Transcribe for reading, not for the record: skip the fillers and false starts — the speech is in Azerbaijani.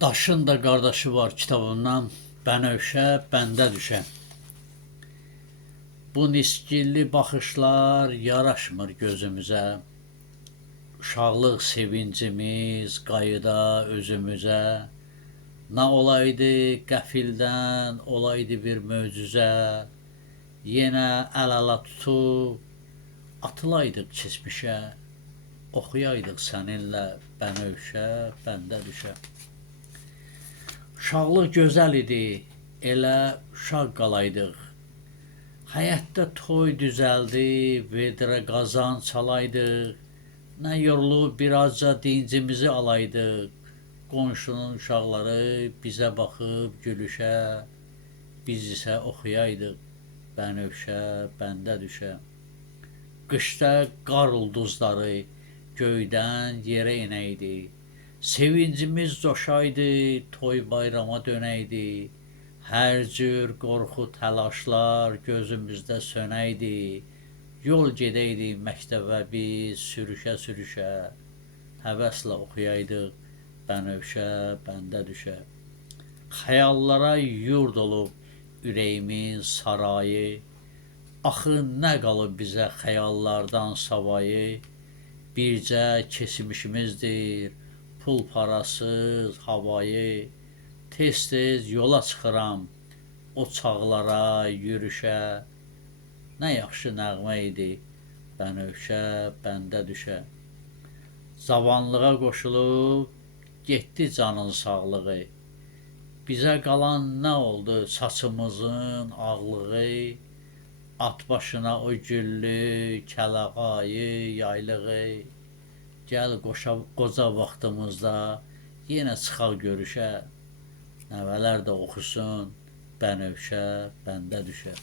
Daşın da qardaşı var kitabından Bənövşə bəndə düşə. Bu nisgilli baxışlar yaraşmır gözümüzə. Uşaqlıq sevincimiz qayıda özümüzə. Nə olaydı qəfildən, olaydı bir möcüzə. Yenə əl-əla tutub atılaydıq keçmişə. Oxuyaydıq səninlə Bənövşə bəndə düşə. Uşaqlıq gözəl idi, elə uşaq qalaydıq. Həyətdə toy düzəldi, vedrə qazan çalaydıq. Nə yorulub birazca dincimizi alaydıq. Qonşunun uşaqları bizə baxıb gülüşə, biz isə oxuyaydıq Bənövşə bəndə düşə. Qışda qar ulduzları göydən yerə inəydi. Sevincimiz coşaydı, toy bayrama dönəydi. Hər cür qorxu təlaşlar gözümüzdə sönəydi. Yol gedəydi məktəbə biz sürüşə-sürüşə. Həvəslə oxuyaydıq Bənövşə bəndə düşə. Xəyallara yurd olub ürəyimin sarayı. Axı nə qalıb bizə xəyallardan savayı. Bircə keçmişimizdir pul parasız havayı. Tez-tez yola çıxıram o çağlara yürüşə. Nə yaxşı nəğmə idi Bənövşə bəndə düşə. Cavanlığa qoşulub getdi canın sağlığı. Bizə qalan nə oldu saçımızın ağlığı. At başına o güllü kəlağayı yaylığı. Gəl qoca vaxtımızda yenə çıxaq görüşə. Nəvələr də oxusun Bənövşə bəndə düşə.